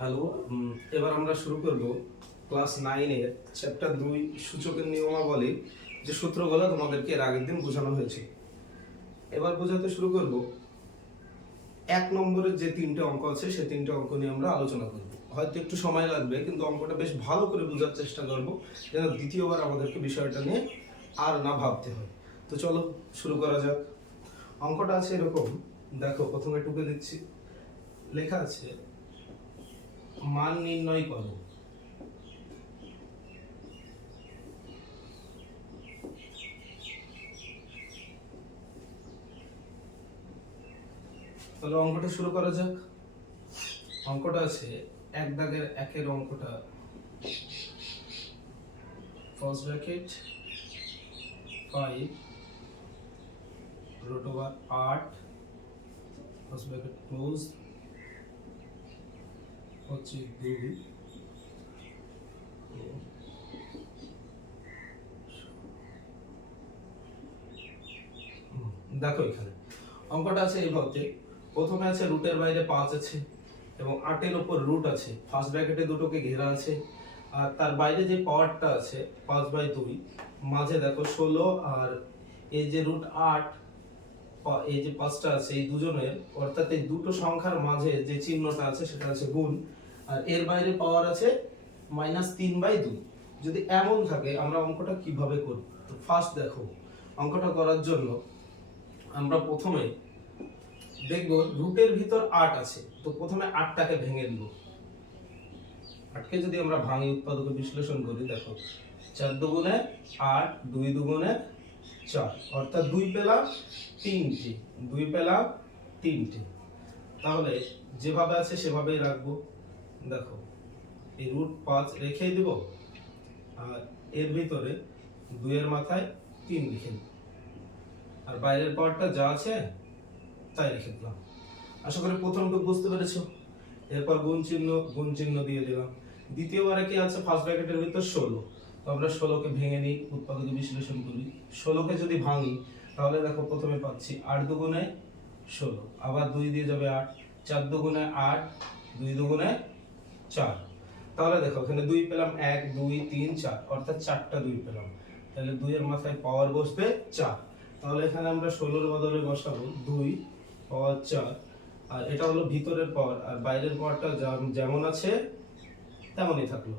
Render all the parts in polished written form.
Hello. এবার আমরা শুরু করব ক্লাস 9 এর চ্যাপ্টার 2 সূচকের নিয়মাবলী, যে সূত্রগুলো তোমাদেরকে এর আগের দিন বোঝানো হয়েছে। এবার বোঝাতে শুরু করব। 1 নম্বরের যে 3টে অঙ্ক আছে সেই 3টে অঙ্ক নিয়ে আমরা আলোচনা করব। হয়তো একটু সময় লাগবে, কিন্তু অঙ্কটা বেশ ভালো করে বোঝার চেষ্টা করব, যেন দ্বিতীয়বার আমাদেরকে বিষয়টা নিয়ে আর না ভাবতে হয়। তো চলো শুরু করা যাক। অঙ্কটা আছে এরকম, দেখো প্রথমে টুকে দিচ্ছি। লেখা আছে মান নির্ণয় করো। তাহলে অঙ্কটা শুরু করা যাক। অঙ্কটা আছে এক দাগের একের অঙ্কটা, first bracket 5 root over 8 first bracket close হচ্ছে 2। দেখো এখানে অঙ্কটা আছে এইভাবে। প্রথমে আছে রুটের বাইরে 5 আছে এবং 8 এর উপর রুট আছে, ফার্স্ট ব্র্যাকেটে দুটোকে ঘেরা আছে, আর তার বাইরে যে পাওয়ারটা আছে 5/2, মাঝে দেখো 16, আর এই যে রুট 8 এই যে 5টা আছে, এই দুজনের অর্থাৎ এই দুটো সংখ্যার মাঝে যে চিহ্নটা আছে সেটা আছে গুণ, আর এর বাইরে পাওয়ার আছে -3/2। যদি এমন থাকে আমরা অঙ্কটা কিভাবে করব? তো ফার্স্ট দেখো, অঙ্কটা করার জন্য আমরা প্রথমে দেখব রুটের ভিতর 8 আছে, তো প্রথমে 8টাকে ভেঙে দিব। 8কে যদি আমরা ভাঙি উৎপাদকে বিশ্লেষণ করি, দেখো 4 দুগুণে 8, 2 দুগুণে 4, অর্থাৎ 2 পেলাম 3টে, 2 পেলাম 3টে। তাহলে যেভাবে আছে সেভাবেই রাখবো। দেখো এই রুট 5 রেখেই দিব, আর এর ভিতরে 2 এর মাথায় 3 লিখে দিব, আর বাইরের পাওয়ারটা যা আছে তাই রেখে দিলাম। আশা করি প্রথমটুকু বুঝতে পেরেছো। এরপর গুণ চিহ্ন দিয়ে দিলাম। দ্বিতীয়বারে কি আছে, ফার্স্ট ব্র্যাকেটের ভিতর 16, তো আমরা 16কে ভেঙে নিই, উৎপাদকে বিশ্লেষণ করি। 16কে যদি ভাঙি তাহলে দেখো প্রথমে পাচ্ছি 8 দুগুণে 16, আবার 2 দিয়ে যাবে 8, 4 দুগুণে 8, 2 দুগুণে 4। তাহলে দেখো এখানে 2 পেলাম, 1 2 3 4, অর্থাৎ 4টা 2 পেলাম। তাহলে 2 এর মাথায় পাওয়ার বসবে 4। তাহলে এখানে আমরা 16 এর বদলে বসাবো 2 পাওয়ার 4, আর এটা হলো ভিতরের পাওয়ার, আর বাইরের পাওয়ারটা যেমন আছে তেমনই থাকলো।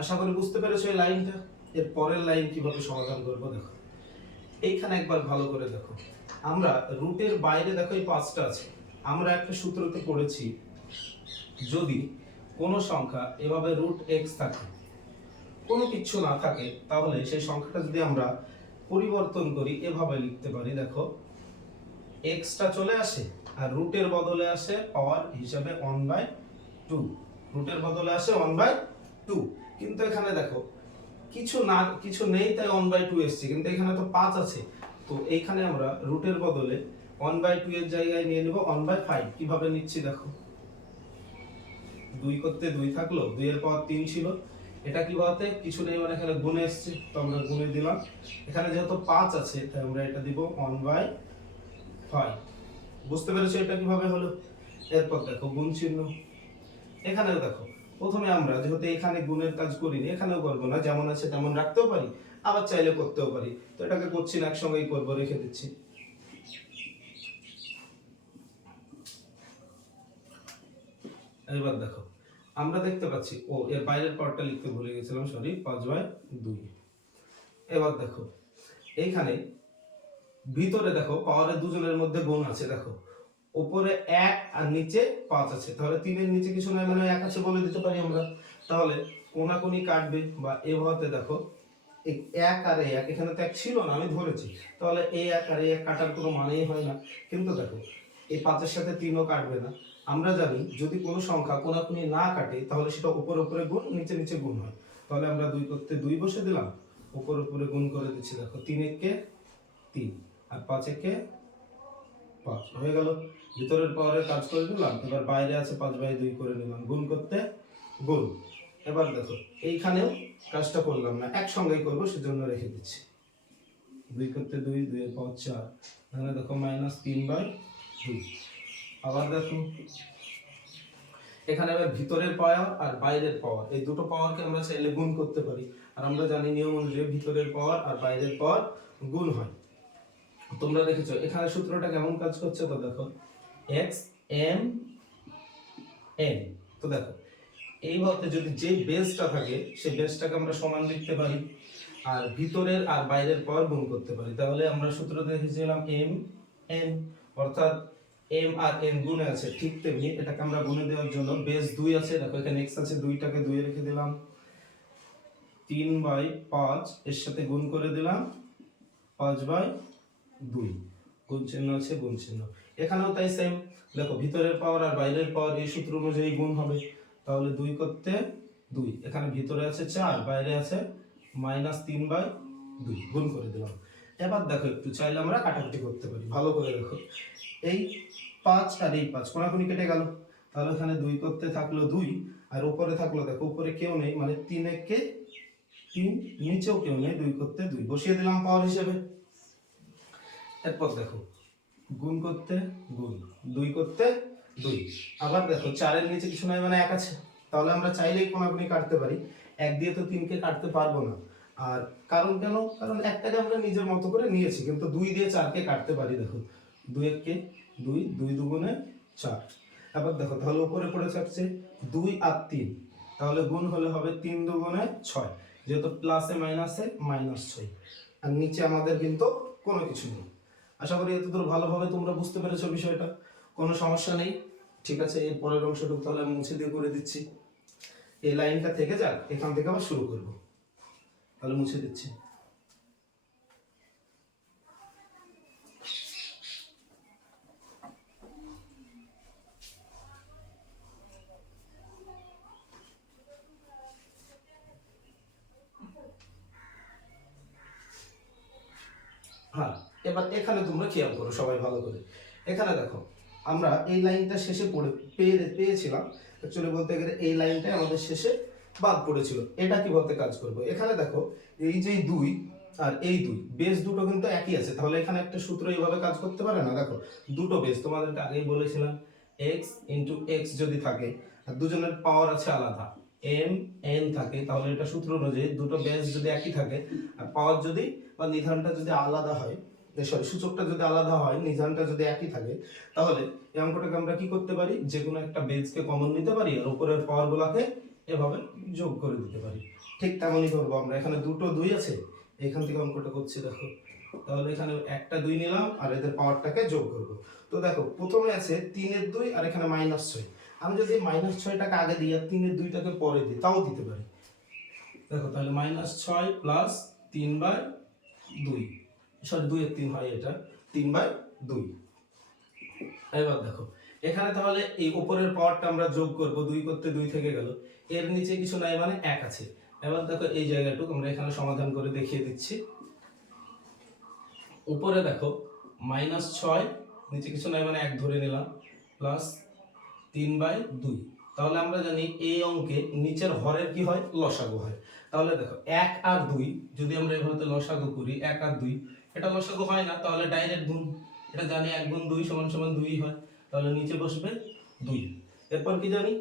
আশা করি বুঝতে পেরেছো এই লাইনটা। এর পরের লাইন কিভাবে সমাধান করব দেখো। এইখানে একবার ভালো করে দেখো, আমরা রুটের বাইরে দেখো এই 5টা আছে। আমরা একটা সূত্রতে পড়েছি, যদি কোনো সংখ্যা এভাবে রুট এক্স থাকে, কোনো কিছু না থাকে, তাহলে সেই সংখ্যাটা যদি আমরা পরিবর্তন করি এভাবে লিখতে পারি। দেখো এক্সটা চলে আসে আর রুটের বদলে আসে পাওয়ার হিসাবে 1/2, রুটের বদলে আসে 1/2। কিন্তু এখানে দেখো কিছু নেই, তাই 1/2 এসছে, কিন্তু এখানে তো 5 আছে, তো এইখানে আমরা রুটের বদলে 1/2 এর জায়গায় নিয়ে নিব 1/5। কিভাবে নিচ্ছি দেখো, 2 করতে 2 থাকলো, 2 এর পাওয়ার 3 ছিল, এটা কি বলতে কিছু নেই, মানে এখানে গুণে এসছে, তো আমরা গুণে দিলাম। এখানে যেহেতু 5 আছে তাই আমরা এটা দিব 1/5। বুঝতে পেরেছো এটা কিভাবে হলো? এরপর দেখো গুণ চিহ্ন। এখানেও দেখো, প্রথমে আমরা যেহেতু এখানে গুণের কাজ করিনি, এখানেও করবো না, যেমন আছে তেমন রাখতেও পারি, আবার চাইলে করতেও পারি, তো এটাকে করছি না, একসঙ্গেই করবো, রেখে দিচ্ছি। এবার দেখো আমরা দেখতে পাচ্ছি, এর বাইরের পার্টটা লিখতে ভুলে গেছিলাম, সরি, 5/2। এবার দেখো এইখানে ভিতরে দেখো পাওয়ারের দুজনের মধ্যে গুণ আছে, দেখো উপরে 1 আর নিচে 5 আছে, তাহলে 3 এর নিচে কিছু নাই, মানে 1 আছে বলে দিতে পারি আমরা। তাহলে কোনাকুনি কাটবে, বা এভাবে দেখো এই 1 আর 1, এখানে তো 1 ছিল না, আমি ধরেছি, তাহলে এই 1 আর 1 কাটার কোনো মানেই হয় না। কিন্তু দেখো এই 5 এর সাথে 3ও কাটবে না। আমরা জানি যদি কোনো সংখ্যা কোনাকুনি না কাটে তাহলে সেটা উপরে উপরে গুণ, নিচে নিচে গুণ হয়। তাহলে আমরা 2 করতে 2 বসে দিলাম, উপরে উপরে গুণ করে দিচ্ছি। দেখো 3 একে 3 আর 5 একে 5 হয়ে গেল। ভিতরের পাওয়ারের কাজ করে দিলাম, এবার বাইরে আছে 5/2 করে নিলাম, গুণ করতে গুণ। এবার দেখো এইখানেও কাজটা করলাম না, একসঙ্গেই করবো, সেজন্য রেখে দিচ্ছি। 2 করতে 2, 2 এর পাওয়ার 4, এখানে দেখো -3/2। আবার দেখো এখানে আবার ভিতরের পাওয়ার আর বাইরের পাওয়ার, এই দুটো পাওয়ারকে আমরা চাইলে গুণ করতে পারি। আর আমরা জানি নিয়ম অনুযায়ী ভিতরের পাওয়ার আর বাইরের পাওয়ার গুণ হয়। তোমরা দেখেছো এখানে সূত্রটা কেমন কাজ করছে, তো দেখো x m n। তো দেখো এইভাবে যদি যে বেসটা থাকে সেই বেসটাকে আমরা সমান লিখতে পারি, আর ভিতরের আর বাইরের পাওয়ার গুণ করতে পারি। তাহলে আমরা সূত্র দেখেছিলাম m n, অর্থাৎ m আর n গুণে আছে, ঠিক তেমনি এটাকে আমরা গুণে দেওয়ার জন্য বেস 2 আছে, দেখো এখানে x আছে, 2টাকে 2 এ রেখে দিলাম, 3/5 এর সাথে গুণ করে দিলাম 5/2, গুণ চিহ্ন আছে, গুণ চিহ্ন। এখানেও তাই সেম, দেখো ভিতরের পাওয়ার আর বাইরের পাওয়ার এই সূত্র অনুযায়ী গুণ হবে। তাহলে 2 করতে 2, এখানে ভিতরে আছে 4, বাইরে আছে -3/2, গুণ করে দিলাম। এবার দেখো একটু চাইলে আমরা কাটাকুটি করতে পারি, ভালো করে দেখো, এই 5 আর এই 5 কোনাকুনি কেটে গেল, তাহলে এখানে 2 করতে থাকলো 2, আর উপরে থাকলো, দেখো উপরে কেউ নেই, মানে 3 একে 3, নিচেও কেউ নেই, 2 করতে 2 বসিয়ে দিলাম পাওয়ার হিসেবে। এরপর দেখো গুণ করতে গুণ, 2 করতে 2, আবার দেখো 4 এর নিচে কিছু নাই, মানে 1 আছে, তাহলে আমরা চাইলেই কোনাকুনি কাটতে পারি। 1 দিয়ে তো 3 কে কাটতে পারবো না, আর কারণ কেন, কারণ একটাকে আমরা নিজের মতো করে নিয়েছি, কিন্তু 2 দিয়ে 4 কে কাটতে পারি। দেখো 2 একে 2, 2 দুগুণে 4। এবার দেখো তাহলে উপরে পড়ে থাকছে 2 আর 3, তাহলে গুণ হলে হবে 3 দুগুণে 6, যেহেতু প্লাসে মাইনাসে -6, আর নিচে আমাদের কিন্তু কোনো কিছু নেই। আশা করি এতদূর ভালোভাবে তোমরা বুঝতে পেরেছো বিষয়টা, কোনো সমস্যা নেই। ঠিক আছে, এর পরের অংশটুকু তাহলে আমি মুছে দিয়ে করে দিচ্ছি। এই লাইনটা থেকে যাক, এখান থেকে আবার শুরু করব, তাহলে মুছে দিচ্ছি। হ্যাঁ, এবার এখানে তোমরা খেয়াল করো সবাই ভালো করে। এখানে দেখো আমরা এই লাইনটা শেষে পেয়েছিলাম, অ্যাকচুয়ালি বলতে গেলে এই লাইনটাই আমাদের শেষে বাদ পড়েছিল। এটা কিভাবে কাজ করবো, এখানে দেখো এই যে 2 আর এই 2 বেস দুটো কিন্তু একই আছে, তাহলে এখানে একটা সূত্র এইভাবে কাজ করতে পারে না। দেখো দুটো বেস তোমাদেরকে আগেই বলেছিলাম, x ইন্টু এক্স যদি থাকে আর দুজনের পাওয়ার আছে আলাদা m n থাকে, তাহলে এটা সূত্র অনুযায়ী দুটো বেস যদি একই থাকে আর পাওয়ার যদি বা নিধানটা যদি আলাদা হয়, সরি সূচকটা যদি আলাদা হয়, নিধানটা যদি একই থাকে, তাহলে এই অঙ্কটাকে আমরা কি করতে পারি, যে কোনো একটা বেসকে কমন নিতে পারি আর উপরের পাওয়ারগুলোকে এভাবে যোগ করে দিতে পারি। ঠিক তেমনই করবো আমরা, এখানে দুটো 2 আছে, এখান থেকে অঙ্কটা করছি দেখো, তাহলে এখানে একটা 2 নিলাম আর এদের পাওয়ারটাকে যোগ করব। তো দেখো প্রথমে আছে 3 এর 2 আর এখানে -6, আমি যদি -6টাকে আগে দিই আর 3 এর 2টাকে পরে দিই তাও দিতে পারি। দেখো তাহলে -6 প্লাস 3/2, সরি 2 এর 3 হয়, এটা 3/2। এবার দেখো এখানে তাহলে এই উপরের পাওয়ারটা আমরা যোগ করব, 2 করতে 2 থেকে গেল, এর নিচে কিছু নাই মানে 1 আছে। এবার দেখো এই জায়গাটুকু আমরা এখানে সমাধান করে দেখিয়ে দিচ্ছি। উপরে দেখো -6, নিচে কিছু নাই মানে 1 ধরে নিলাম, প্লাস 3/2। তাহলে আমরা জানি এই অঙ্কে নিচের হরের কি হয়, লসাগু হয়। তাহলে দেখো 1 আর 2 যদি আমরা এভাবে লসাগু করি, 1 আর 2 এটা লসাগু হয় না, তাহলে ডাইরেক্ট গুণ, এটা জানি 1 গুণ 2 সমান সমান 2 হয়, তাহলে নিচে বসবে 2। এরপর কি জানি,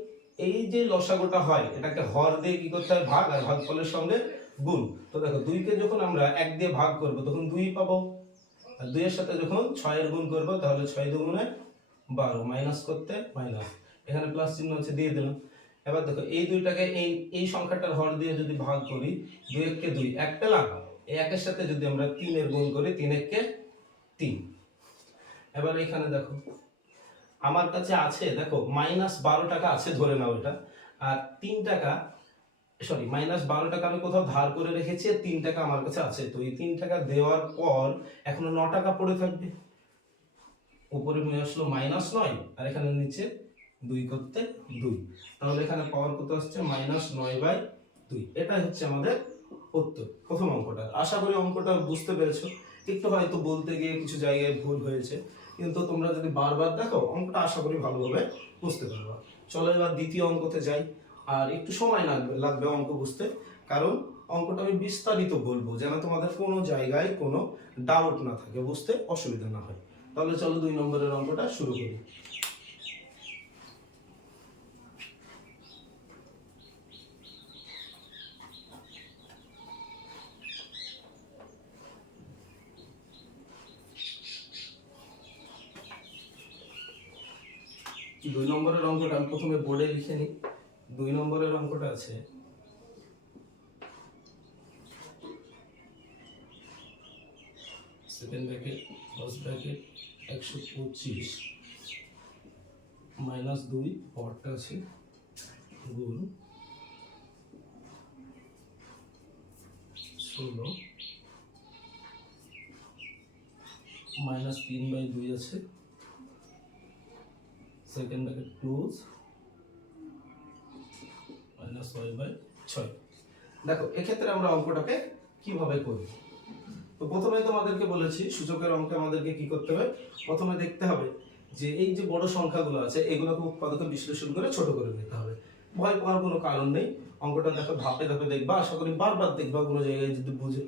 এই যে লসাগুটা হয় এটাকে হর দিয়ে কি করতে হয়, ভাগ, আর ভাগফলের সঙ্গে গুণ। তো দেখো 2 কে যখন আমরা 1 দিয়ে ভাগ করব তখন 2 পাবো, আর 2 এর সাথে যখন 6 এর গুণ করব তাহলে 6 দুগুণে 12, মাইনাস করতে মাইনাস, এখানে প্লাস চিহ্ন আছে দিয়ে দিলাম। এবার দেখো এই দুইটাকে এই সংখ্যাটার হর দিয়ে যদি ভাগ করি, 2 একে 2, 1 পেলাম, এই 1 এর সাথে যদি আমরা 3 এর গুণ করি, 3 একে 3। এবার এখানে দেখো আমার কাছে আছে, দেখো -12 টাকা আছে ধরে নাও এটা, আর 3 টাকা, সরি -12 টাকা আমি কোথাও ধার করে রেখেছি আর 3 টাকা আমার কাছে আছে। তো এই 3 টাকা দেওয়ার পর এখনো 9 টাকা পড়ে থাকবে, উপরে নিয়ে আসলো -9 আর এখানে নিচে 2 করতে 2, তাহলে এখানে পাওয়ার কত আসছে, -9/2। এটা হচ্ছে আমাদের উত্তর প্রথম অঙ্কটা। আশা করি অঙ্কটা বুঝতে পেরেছো, একটু হয়তো বলতে গিয়ে কিছু জায়গায় ভুল হয়েছে, কিন্তু তোমরা যদি বারবার দেখো অঙ্কটা আশা করি ভালোভাবে বুঝতে পারবে। চলো এবার দ্বিতীয় অঙ্কতে যাই, আর একটু সময় লাগবে অঙ্ক বুঝতে, কারণ অঙ্কটা আমি বিস্তারিত বলবো যেন তোমাদের কোনো জায়গায় কোনো ডাউট না থাকে, বুঝতে অসুবিধা না হয়। তাহলে চলো 2 নম্বরের অঙ্কটা শুরু করি। 2 নম্বরের অঙ্কটা আমি প্রথমে বোর্ডে লিখে নিই। 2 নম্বরের অঙ্কটা আছে second bracket first bracket 125 minus 2 পাওয়ারটা আছে গুণ 16 মাইনাস 3/2 আছে সেকেন্ড ব্র্যাকেট ক্লোজ মাইনাস 6/6। দেখো এক্ষেত্রে আমরা অঙ্কটাকে কিভাবে করব। তো প্রথমে তোমাদেরকে বলেছি সূচকের অঙ্কে আমাদেরকে কি করতে হবে, প্রথমে দেখতে হবে যে এই যে বড় সংখ্যাগুলো আছে এগুলোকে উৎপাদকে বিশ্লেষণ করে ছোট করে নিতে হবে। ভয় পাওয়ার কোনো কারণ নেই। অঙ্কটা দেখো ধাপে ধাপে দেখবা, আশা করি বারবার দেখবা, কোনো জায়গায় যদি বুঝে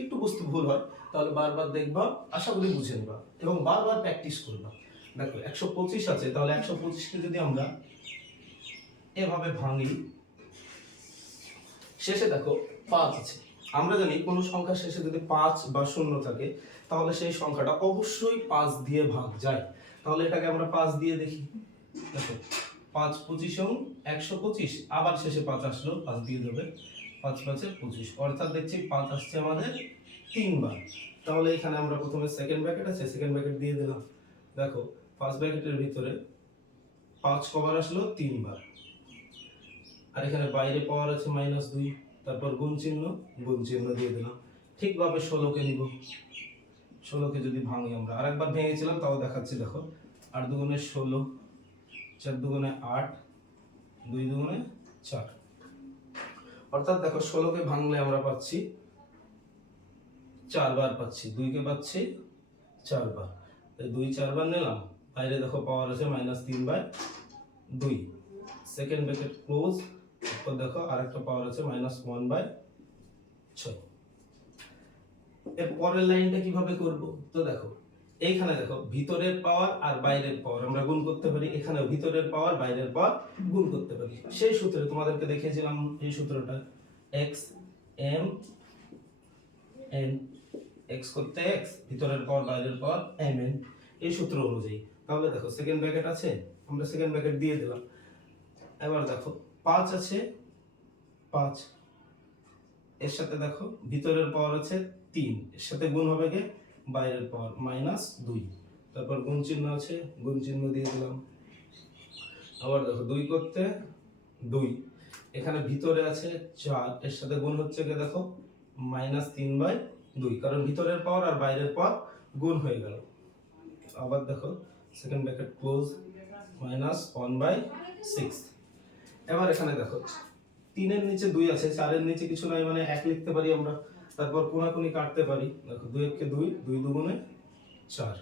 একটু বুঝতে ভুল হয় তাহলে বারবার দেখবা, আশা করি বুঝে নিবা এবং বারবার প্র্যাকটিস করবা। দেখো 125 আছে, তাহলে 125কে যদি আমরা এভাবে ভাঙি, শেষে দেখো 5 আছে। আমরা জানি কোনো সংখ্যা শেষে যদি 5 বা 0 থাকে তাহলে সেই সংখ্যাটা অবশ্যই 5 দিয়ে ভাগ যায়। তাহলে এটাকে আমরা 5 দিয়ে দেখি। দেখো 5 25 125, আবার শেষে 5 আসলো, 5 দিয়ে দেবে, 5 5 25, অর্থাৎ দেখছি 5 আসছে আমাদের 3 বার। তাহলে এখানে আমরা প্রথমে সেকেন্ড ব্র্যাকেট আছে, সেকেন্ড ব্র্যাকেট দিয়ে দিলাম। দেখো ফার্স্ট ব্র্যাকেটের ভিতরে 5 কবার আসলো 3 বার, আর এখানে বাইরে পাওয়ার আছে -2, তারপর গুণ চিহ্ন দিয়ে দিলাম। ঠিকভাবে 16কে নিব। 16কে যদি ভাঙি, আমরা আরেকবার ভেঙেছিলাম তাও দেখাচ্ছি। দেখো 8 দুগুণে 16, 4 দুগুণে 8, 2 দুগুণে 4, অর্থাৎ দেখো 16কে ভাঙলে আমরা পাচ্ছি 4 বার পাচ্ছি, 2কে পাচ্ছি 4 বার, তাই 2 4 বার নিলাম। বাইরে দেখো পাওয়ার আছে -3/2, সেকেন্ড ব্র্যাকেট ক্লোজ, তারপর দেখো আরেকটা পাওয়ার আছে -1/6। এর পরের লাইনটা কিভাবে করব, তো দেখো এইখানে দেখো ভিতরের পাওয়ার আর বাইরের পাওয়ার আমরা গুণ করতে পারি, এখানে ভিতরের পাওয়ার বাইরের পাওয়ার গুণ করতে পারি। সেই সূত্রে তোমাদেরকে দেখিয়েছিলাম এই সূত্রটা, x m n, x করতে x, ভিতরের পাওয়ার বাইরের পাওয়ার m n, এই সূত্র অনুযায়ী। তাহলে দেখো সেকেন্ড ব্র্যাকেট আছে, আমরা সেকেন্ড ব্র্যাকেট দিয়ে দিলাম। এবার দেখো 5 আছে, 5 এর সাথে দেখো ভিতরের পাওয়ার আছে 3, এর সাথে গুণ হবে কে বাইরের পাওয়ার -2, তারপর গুণ চিহ্ন আছে, গুণ চিহ্ন দিয়ে দিলাম। আবার দেখো 2 করতে 2, এখানে ভিতরে আছে 4, এর সাথে গুণ হচ্ছে কে দেখো -3/2, কারণ ভিতরের পাওয়ার আর বাইরের পাওয়ার গুণ হয়ে গেল। আবার দেখো সেকেন্ড ব্র্যাকেট ক্লোজ -1/6। এবার এখানে দেখো 3 এর নিচে 2 আছে, 4 এর নিচে কিছু নাই, মানে 1 লিখতে পারি আমরা। তারপর কোনাকুনি কাটতে পারি, দেখো 2 1 কে 2, 2 দুগুণে 4।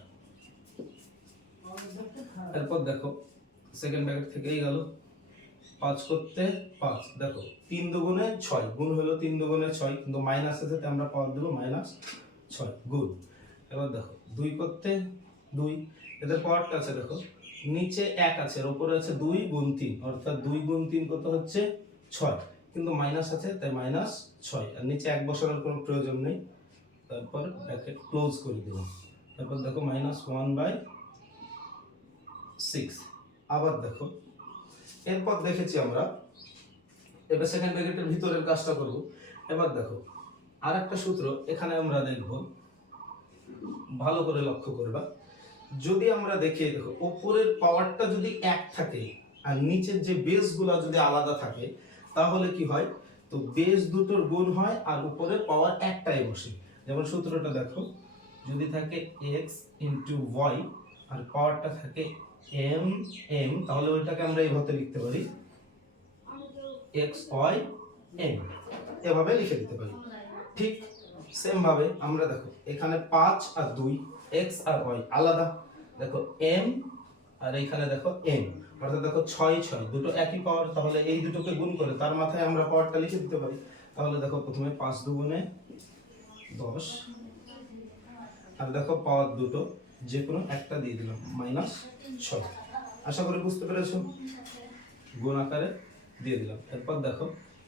এরপর দেখো সেকেন্ড ব্র্যাকেট থেকেই গেল, 5 করতে 5, দেখো 3 দুগুণে 6, গুণ হলো 3 দুগুণে 6, কিন্তু মাইনাস আছে তাই আমরা পাওয়ার দেব -6 গুণ। এবার দেখো 2 করতে 2, এদের পাওয়ারটা আছে দেখো নিচে 1 আছে আর উপরে আছে 2 গুণ 3, অর্থাৎ 2 গুণ 3 কত হচ্ছে 6, কিন্তু মাইনাস আছে তাই -6, আর নিচে 1 বসানোর কোনো প্রয়োজন নেই। তারপর ব্র্যাকেট ক্লোজ করে দিলাম। তারপর দেখো -1/6। আবার দেখো এরপর দেখেছি আমরা, এবার সেকেন্ড ব্র্যাকেটের ভিতরের কাজটা করব। এবার দেখো আরেকটা সূত্র এখানে আমরা দেখব, ভালো করে লক্ষ্য করবা। যদি আমরা দেখি দেখো উপরের পাওয়ারটা যদি 1 থাকে আর নিচের যে বেসগুলো যদি আলাদা থাকে তাহলে কি হয়, তো বেস দুটোর গুণ হয় আর উপরের পাওয়ার একটাই বসে। যেমন সূত্রটা দেখো, যদি থাকে x * y আর পাওয়ারটা থাকে m, তাহলে ওইটাকে আমরা এইভাবে লিখতে পারি x y m, এভাবে লিখে দিতে পারি। ঠিক সেম ভাবে আমরা দেখো এখানে 5 আর 2, x আর y আলাদা, দেখো m আর এইখানে দেখো m, অর্থাৎ দেখো 6 6 দুটো একই পাওয়ার, তাহলে এই দুটোকে গুণ করে তার মাথায় আমরা পাওয়ারটা লিখে দিতে পারি। তাহলে দেখো প্রথমে 5 দুগুণে 10, আর দেখো পাওয়ার দুটো যে কোনো একটা দিয়ে দিলাম -6। আশা করি বুঝতে পেরেছো, গুণ আকারে দিয়ে দিলাম। এরপর দেখো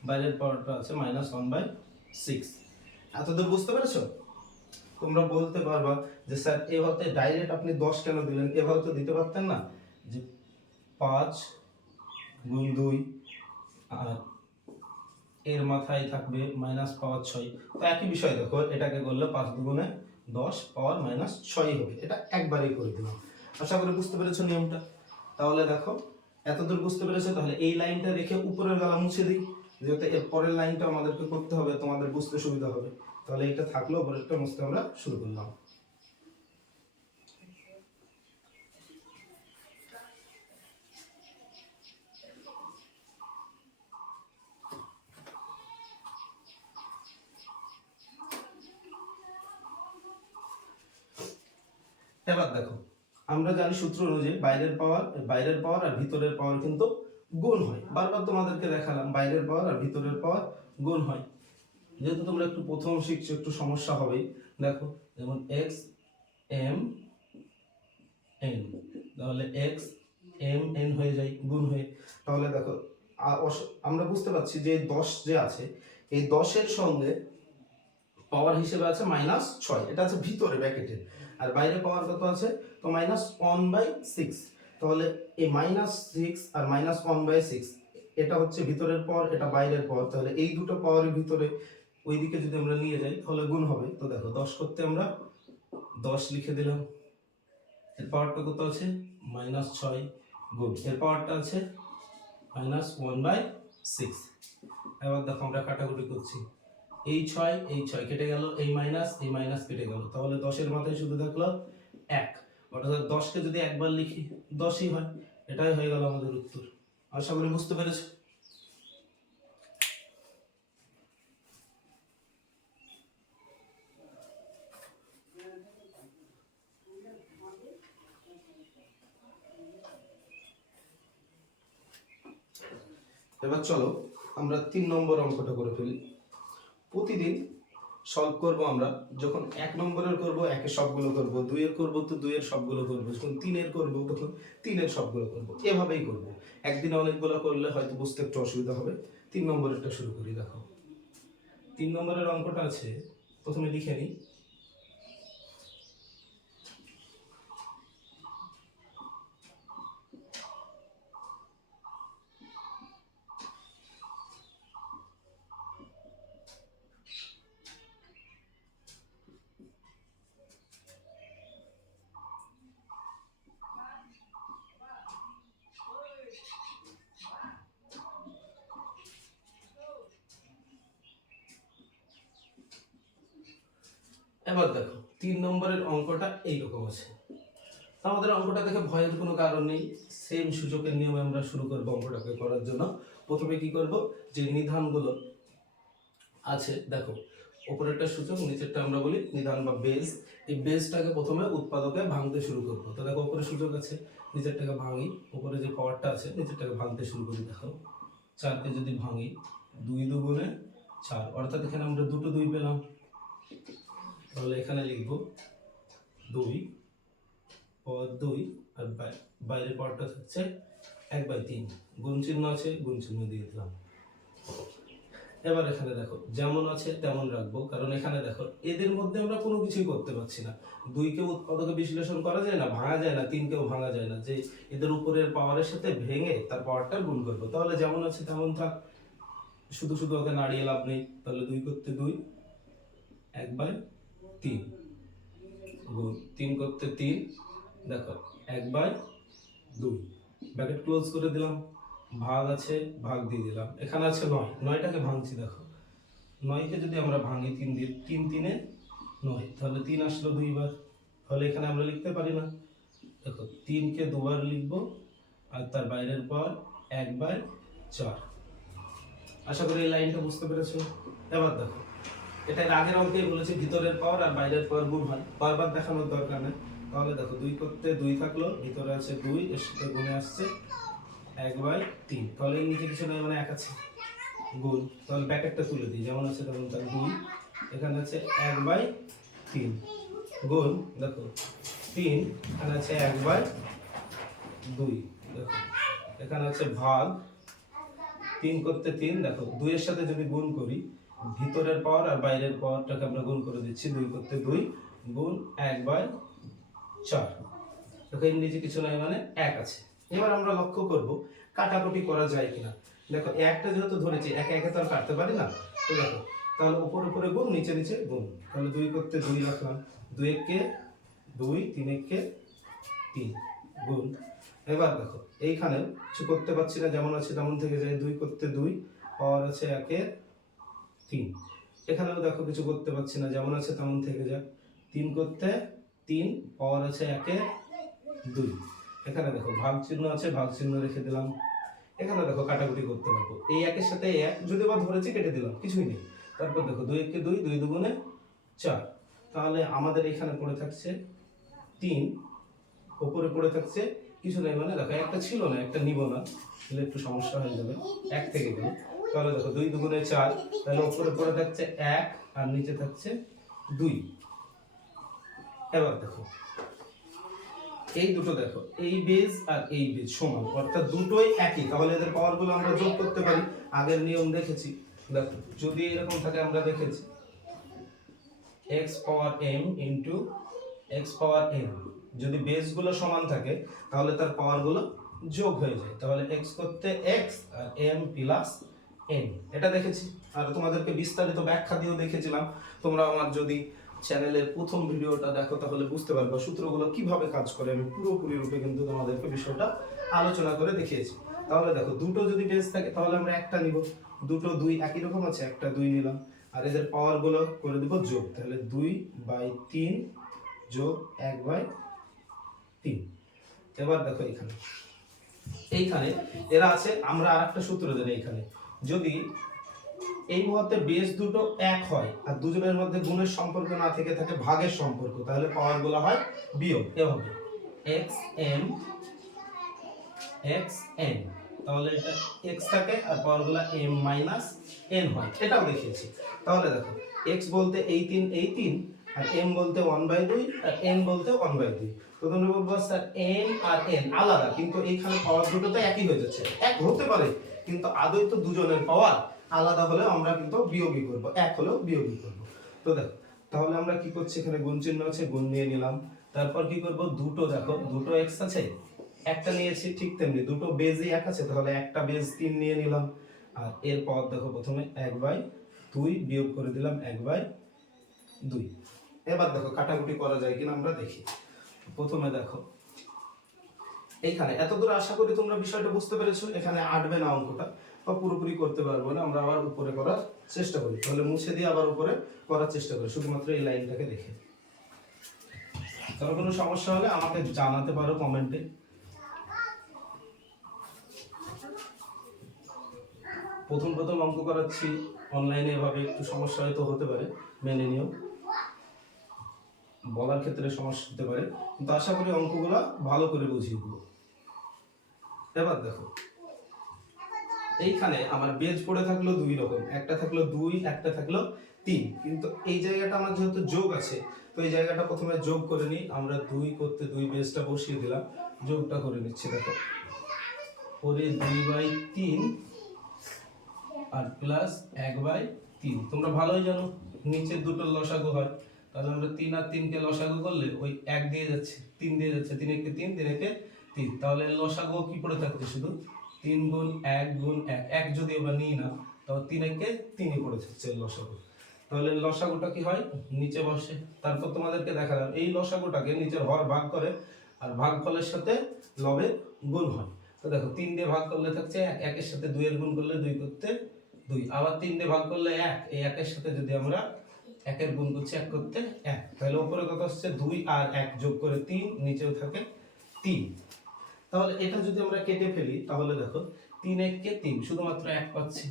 বাইরের পাওয়ারটা আছে -1/6। এতদূর বুঝতে পেরেছো? তোমরা বলতে পারবা যে স্যার এভাবে ডাইরেক্ট আপনি 10 কেন দিলেন, এভাবে তো দিতে পারতেন না, যে 5 গুণ 2, আর এর মাথায় থাকবে মাইনাস পাওয়ার 6। তো একই বিষয় দেখো, এটাকে করলে 5 দুগুণে 10 পাওয়ার মাইনাস 6 হবে। এটা একবারেই করে দিলাম। আশা করি বুঝতে পেরেছো নিয়মটা। তাহলে দেখো এতদূর বুঝতে পেরেছো, তাহলে এই লাইনটা রেখে উপরের গলা মুছে দিই, যেহেতু এর পরের লাইনটা আমাদেরকে করতে হবে, তোমাদের বুঝতে সুবিধা হবে। তাহলে এটা থাকলো, উপরেরটা মুছতে আমরা শুরু করলাম। এবার দেখো, আমরা জানি সূত্র অনুযায়ী বাইরের পাওয়ার আর ভিতরের পাওয়ার কিন্তু গুণ হয়। বারবার তোমাদেরকে দেখালাম বাইরের পাওয়ার আর ভিতরের পাওয়ার গুণ হয়। যেহেতু তোমরা একটু প্রথম শিখছো, একটু সমস্যা হবে। দেখো যেমন এক্স এম এন, তাহলে এক্স এম এন হয়ে যায় গুণ হয়ে। তাহলে দেখো আমরা বুঝতে পারছি যে 10 যে আছে, এই 10-এর সঙ্গে পাওয়ার হিসেবে আছে -6, এটা আছে ভিতরে ব্র্যাকেটে। আর বাইরে পাওয়ার কত আছে? তো -1/6। তাহলে এই -6 আর -1/6, এটা হচ্ছে ভিতরের পাওয়ার, এটা বাইরের পাওয়ার। তাহলে এই দুটো পাওয়ারের ভিতরে ওইদিকে যদি আমরা নিয়ে যাই তাহলে গুণ হবে। তো দেখো 10 করতে আমরা 10 লিখে দিলাম। এর পাওয়ারটা কত আছে? -6 গুণ এর পাওয়ারটা আছে -1/6। এবার দেখো আমরা কাটাকুটি করছি, এই 6 কেটে গেল, এই মাইনাস কেটে গেল। তাহলে 10-এর মাথায় শুধু থাকলো 1, অর্থাৎ 10কে যদি একবার লিখি 10ই হয়। এটাই হয়ে গেল আমাদের উত্তর। আশা করি বুঝতে পেরেছো। এবার চলো আমরা 3 নম্বর অঙ্কটা করে ফেলি। প্রতিদিন সলভ করব আমরা। যখন 1 নম্বরের করব 1-এর সবগুলো করব, 2-এর করব তো 2-এর সবগুলো করব, যখন 3-এর করব তখন 3-এর সবগুলো করব। এভাবেই করব। একদিনে অনেকগুলো করলে হয়তো বুঝতে একটু অসুবিধা হবে। 3 নম্বরেরটা শুরু করি। দেখো 3 নম্বরের অঙ্কটা আছে, প্রথমে লিখে নিই। এবার দেখো 3 নম্বরের অঙ্কটা এইরকম আছে। আমাদের অঙ্কটা দেখে ভয়ের কোনো কারণ নেই। সেম সূচকের নিয়মে আমরা শুরু করব অঙ্কটাকে করার জন্য। প্রথমে কি করব, যে নিধানগুলো আছে দেখো, উপরেরটা সূচক, নিচেরটা আমরা বলি নিধান বা বেজ। এই বেজটাকে প্রথমে উৎপাদকে ভাঙতে শুরু করব। তো দেখো উপরে সূচক আছে, নিচেরটাকে ভাঙি। উপরে যে পাওয়ারটা আছে নিচেরটাকে ভাঙতে শুরু করি। দেখো 4কে যদি ভাঙি, 2 দুগুণে 4, অর্থাৎ এখানে আমরা দুটো 2 পেলাম। তাহলে এখানে লিখব 2 পাওয়ার 2, আর বাইরের পাওয়ারটা হচ্ছে 1/3। গুণ চিহ্ন আছে, গুণ চিহ্ন দিয়ে দিলাম। এবার এখানে দেখো যেমন আছে তেমন রাখবো, কারণ এখানে দেখো এদের মধ্যে আমরা কোনো কিছুই করতে পারছি না। 2কে উৎপাদকে বিশ্লেষণ করা যায় না, ভাঙা যায় না, 3কেও ভাঙা যায় না, যে এদের উপরের পাওয়ারের সাথে ভেঙে তার পাওয়ারটা গুণ করবো। তাহলে যেমন আছে তেমন থাক, শুধু শুধু ওকে নাড়িয়ে লাভ নেই। তাহলে 2 করতে 2, 1/3 গুণ 3 করতে 3, দেখো 1/2, ব্র্যাকেট ক্লোজ করে দিলাম। ভাগ আছে, ভাগ দিয়ে দিলাম। এখানে আছে 9, 9টাকে ভাঙছি। দেখো 9কে যদি আমরা ভাঙি 3 দিয়ে, 3 3-এ 9, তাহলে 3 আসলো 2 বার। তাহলে এখানে আমরা লিখতে পারি না। দেখো 3কে 2 বার লিখবো, আর তার বাইরের পর 1/4। আশা করি এই লাইনটা বুঝতে পেরেছো। এবার দেখো এটা এর আগের অঙ্কেই বলেছি ভিতরের পাওয়ার আর বাইরের পাওয়ার গুণ হয়, বারবার দেখানোর দরকার নেই। তাহলে দেখো 2 করতে 2 থাকলো, ভিতরে আছে 2, এর সাথে গুণে আসছে 1/3। তাহলে এর নিচে কিছু নয়, মানে 1 আছে গুণ। তাহলে ব্র্যাকেটটা তুলে দিই, যেমন আছে তেমন তার 2, এখানে আছে 1/3 গুণ, দেখো 3, এখানে আছে 1/2, দেখো এখানে আছে ভাগ। 3 করতে 3, দেখো 2 এর সাথে যদি গুণ করি, ভিতরের পাওয়ার আর বাইরের পাওয়ারটাকে আমরা গুণ করে দিচ্ছি। 2 করতে 2 গুণ 1/4। দেখো এর নিচে কিছু নাই, মানে 1 আছে। এবার আমরা লক্ষ্য করব কাটাকুটি করা যায় কিনা। দেখো একটা যেহেতু ধরেছি, একে একে তো আর কাটতে পারি না। তো দেখো তাহলে উপরে উপরে গুণ, নিচে নিচে গুণ। তাহলে 2 করতে 2 রাখলাম, 2 একে 2, 3 একে 3 গুণ। এবার দেখো এইখানে কিছু করতে পারছি না, যেমন আছে তেমন থেকে যায়। 2 করতে 2, পাওয়ার আছে 1 এর 3। এখানেও দেখো কিছু করতে পারছি না, যেমন আছে তেমন থেকে যায়। 3 করতে 3, পাওয়ার আছে 1 এর 2। এখানে দেখো ভাগ চিহ্ন আছে, ভাগ চিহ্ন রেখে দিলাম। এখানে দেখো কাটাকুটি করতে পারবো, এই একের সাথে এক যদি বা ধরেছি কেটে দিলাম, কিছুই নেই। তারপর দেখো 2 একে 2, 2 দুগুণে 4। তাহলে আমাদের এখানে পড়ে থাকছে 3, উপরে পড়ে থাকছে কিছু নেই, মানে দেখো একটা ছিল না, একটা নিব না, তাহলে একটু সমস্যা হয়ে যাবে, 1 থেকে গেল। তাহলে দেখো 2 দুগুণে 4, তাহলে উপরে পড়ে থাকছে 1 আর নিচে থাকছে 2। এবার দেখো এই দুটো, দেখো এই বেজ আর এই বেজ সমান, অর্থাৎ দুটোই একই, তাহলে এদের পাওয়ারগুলো আমরা যোগ করতে পারি। আগের নিয়ম দেখেছি, দেখো যদি এরকম থাকে, আমরা দেখেছি x পাওয়ার m ইনটু x পাওয়ার n, যদি বেসগুলো সমান থাকে তাহলে তার পাওয়ারগুলো যোগ হয়ে যায়। তাহলে x করতে x আর m প্লাস n, এটা দেখেছি। আর তোমাদেরকে বিস্তারিত ব্যাখ্যা দিয়েও দেখেছিলাম। তোমরা আমার যদি চ্যানেলের প্রথম ভিডিওটা দেখো তাহলে বুঝতে পারবে সূত্রগুলো কিভাবে কাজ করে। আমি পুরোপুরি রূপে কিন্তু তোমাদেরকে বিষয়টা আলোচনা করে দেখিয়েছি। তাহলে দেখো দুটো যদি বেস থাকে তাহলে আমরা একটা নিব, দুটো 2 একই রকম আছে, একটা 2 নিলাম। আর এদের পাওয়ারগুলো করে দেব যোগ, তাহলে 2/3 যোগ 1/3। এবার দেখো এইখানে এরা আছে, আমরা আরেকটা সূত্র জানি। এইখানে যদি এই মুহূর্তে বেস দুটো এক হয় আর দুজনের মধ্যে গুণের সম্পর্ক না থেকে থাকে ভাগের সম্পর্ক, তাহলে পাওয়ারগুলো হয় বিয়োগ। এভাবে xm xn, তাহলে এটা x থাকে আর পাওয়ারগুলো m মাইনাস n হয়, এটাও দেখিয়েছি। তাহলে দেখো x বলতে এই 3 আর m বলতে 1/2 আর n বলতে 1/2। তো তোমরা বলবো স্যার m আর n আলাদা, কিন্তু এইখানে পাওয়ার দুটো তো একই হয়ে যাচ্ছে। এক হতে পারে, কিন্তু আদৌ তো দুজনের পাওয়ার আলাদা হলেও আমরা কিন্তু বিয়োগই করব, এক হলেও বিয়োগই করব। তো দেখো তাহলে আমরা কি করছি, এখানে গুণ চিহ্ন আছে, গুণ নিয়ে নিলাম। তারপর কি করব, দুটো দেখো দুটো x আছে, একটা নিয়েছি, ঠিক তেমনি দুটো বেজই এক আছে, তাহলে একটা বেজ 3 নিয়ে নিলাম। আর এর পাওয়ার দেখো প্রথমে 1/2 বিয়োগ করে দিলাম 1/2। এবার দেখো কাটাকুটি করা যায় কিনা আমরা দেখি। প্রথমে দেখো এইখানে এতদূর আশা করি তোমরা বিষয়টা বুঝতে পেরেছো। এখানে আটবে না অঙ্কটা, বা পুরোপুরি করতে পারবো না, আমরা আবার উপরে করার চেষ্টা করি। তাহলে মুছে দিয়ে আবার উপরে করার চেষ্টা করি, শুধুমাত্র এই লাইনটাকে দেখে। কারো কোনো সমস্যা হলে আমাকে জানাতে পারো কমেন্টে। প্রথম অঙ্ক করাচ্ছি অনলাইনে, এভাবে একটু সমস্যা হয়তো হতে পারে, মেনে নিও। বলার ক্ষেত্রে সমস্যা হতে পারে, কিন্তু আশা করি অঙ্কগুলো ভালো করে বুঝিয়ে দেবো। এবার দেখো এইখানে আমার বেজ পড়ে থাকলো 2 রকম, একটা থাকলো 2, একটা থাকলো 3, কিন্তু এই জায়গাটা আমার যেহেতু যোগ আছে, তো এই জায়গাটা প্রথমে যোগ করে নিই। আমরা 2 করতে 2 বেজটা বসিয়ে দিলাম, যোগটা করে নিচ্ছি। দেখো পরে 2/3 আর প্লাস 1/3। তোমরা ভালোই জানো নিচের দুটো লসাগু হয়, তাহলে আমরা 3 আর 3 কে লসাগু করলে ওই 1 দিয়ে যাচ্ছে, 3 দিয়ে যাচ্ছে, 3 একে 3, 3 একে 3, তাহলে লসাগু কি পড়ে থাকছে শুধু 3 গুণ 1 গুণ 1, 1 যদি আমরা নিই না, তাহলে 3 একে 3ই পড়ে থাকছে লসাগু। তাহলে লসাগুটা কি হয়, নিচে বসে। তারপর তোমাদেরকে দেখালাম এই লসাগুটাকে নিচের হর ভাগ করে, আর ভাগফলের সাথে লবের গুণ হয়। তো দেখো 3 দিয়ে ভাগ করলে থাকছে 1, 1 এর সাথে 2 এর গুণ করলে 2 করতে 2, আবার 3 দিয়ে ভাগ করলে 1, এই 1 এর সাথে যদি আমরা 1 এর গুণ করছি 1 করতে 1, তাহলে উপরে কত হচ্ছে 2 আর 1 যোগ করে 3, নিচেও থাকে 3। তাহলে এটা যদি আমরা কেটে ফেলি তাহলে দেখো 3 1 কে 3, শুধুমাত্র 1 পাচ্ছি।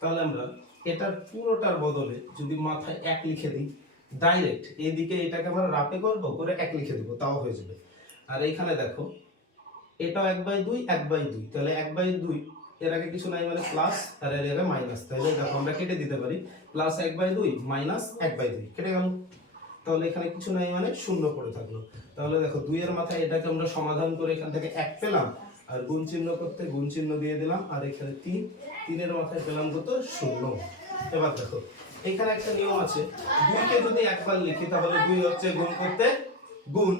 তাহলে আমরা এটার পুরোটার বদলে যদি মাথায় 1 লিখে দিই, ডাইরেক্ট এইদিকে এটাকে আমরা রাপে করব, করে 1 লিখে দেব, তাও হয়ে যাবে। আর এইখানে দেখো এটাও 1/2, 1/2, তাহলে 1/2 এর আগে কিছু নাই মানে প্লাস, আর এর আগে মাইনাস, তাহলে দেখো আমরা কেটে দিতে পারি, প্লাস 1/2 মাইনাস 1/2 কেটে গেল। তাহলে এখানে কিছু নাই মানে শূন্য পড়ে থাকলো। তাহলে দেখো 2 এর মাথায় এটাকে আমরা সমাধান করে এখান থেকে 1 পেলাম, আর গুণ চিহ্ন করতে গুণ চিহ্ন দিয়ে দিলাম, আর এখানে 3 এর মাথায় পেলাম কত 0। এবার দেখো এখানে একটা নিয়ম আছে, 2 কে যদি একবার লিখি তাহলে 2 হচ্ছে গুণ করতে গুণ।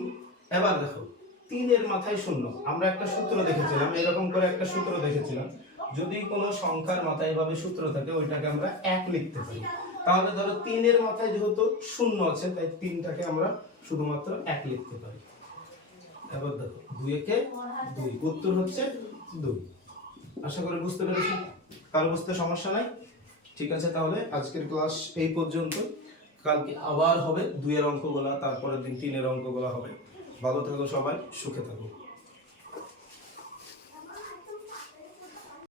এবার দেখো তিনের মাথায় শূন্য। আমরা একটা সূত্র দেখেছিলাম, এরকম করে একটা সূত্র দেখেছিলাম, যদি কোনো সংখ্যার মাথায় এভাবে সূত্র থাকে ওইটাকে আমরা এক লিখতে পারি। তাহলে ধরো তিনের মাথায় যেহেতু শূন্য আছে তাই তিনটাকে আমরা শুধুমাত্র এক লিখতে পারি। এবার দেখো 2 একে 2, উত্তর হচ্ছে 2। আশা করি বুঝতে পেরেছো, কারো বুঝতে সমস্যা নাই? ঠিক আছে, তাহলে আজকের ক্লাস এই পর্যন্ত। কালকে আবার হবে 2 এর অঙ্কগুলা, তারপরের দিন 3 এর অঙ্কগুলা হবে। ভালো থাকো সবাই, সুখে থাকো।